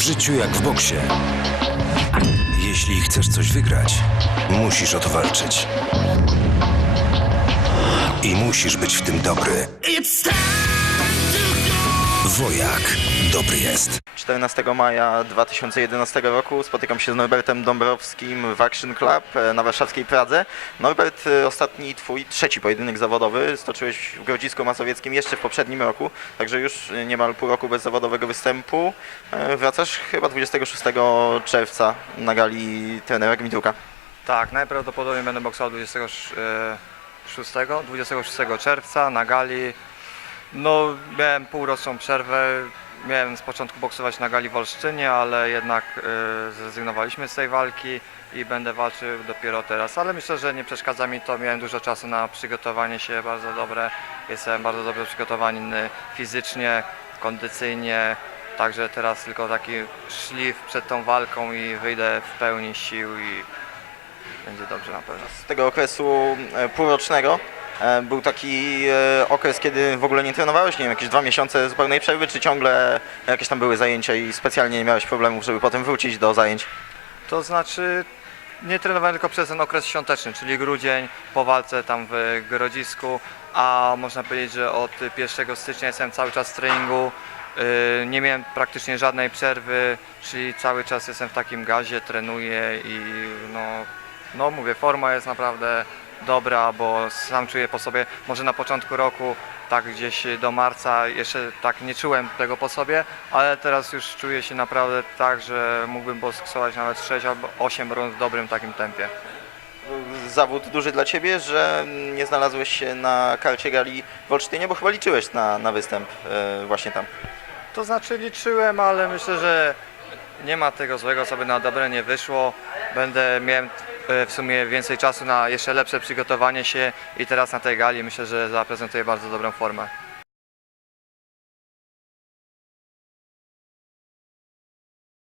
W życiu jak w boksie. Jeśli chcesz coś wygrać, musisz o to walczyć. I musisz być w tym dobry. Wojak dobry jest. 14 maja 2011 roku spotykam się z Norbertem Dąbrowskim w Action Club e, na warszawskiej Pradze. Norbert, e, ostatni twój trzeci pojedynek zawodowy stoczyłeś w Grodzisku Mazowieckim jeszcze w poprzednim roku, także już e, niemal pół roku bez zawodowego występu. Wracasz chyba 26 czerwca na gali trenera Gmituka. Tak, najprawdopodobniej będę boksował 26, 26 czerwca na gali. No, miałem półroczną przerwę. Miałem z początku boksować na gali w ale jednak e, zrezygnowaliśmy z tej walki i będę walczył dopiero teraz. Ale myślę, że nie przeszkadza mi to. Miałem dużo czasu na przygotowanie się bardzo dobre. Jestem bardzo dobrze przygotowany fizycznie, kondycyjnie. Także teraz tylko taki szlif przed tą walką i wyjdę w pełni sił i będzie dobrze na pewno. Z tego okresu e, półrocznego był taki e, okres, kiedy w ogóle nie trenowałeś, nie wiem, jakieś dwa miesiące zupełnej przerwy, czy ciągle jakieś tam były zajęcia i specjalnie nie miałeś problemów, żeby potem wrócić do zajęć? To znaczy nie trenowałem tylko przez ten okres świąteczny, czyli grudzień po walce tam w Grodzisku, a można powiedzieć, że od 1 stycznia jestem cały czas w treningu. Yy, Nie miałem praktycznie żadnej przerwy, czyli cały czas jestem w takim gazie, trenuję i no, no mówię, forma jest naprawdę dobra, bo sam czuję po sobie, może na początku roku, tak gdzieś do marca jeszcze tak nie czułem tego po sobie, ale teraz już czuję się naprawdę tak, że mógłbym boksować nawet 6 albo 8 rund w dobrym takim tempie. Zawód duży dla Ciebie, że nie znalazłeś się na karcie gali w Olsztynie, bo chyba liczyłeś na, na występ e, właśnie tam. To znaczy liczyłem, ale myślę, że nie ma tego złego, co by na dobre nie wyszło. Będę miałem e, w sumie więcej czasu na jeszcze lepsze przygotowanie się i teraz na tej gali myślę, że zaprezentuję bardzo dobrą formę.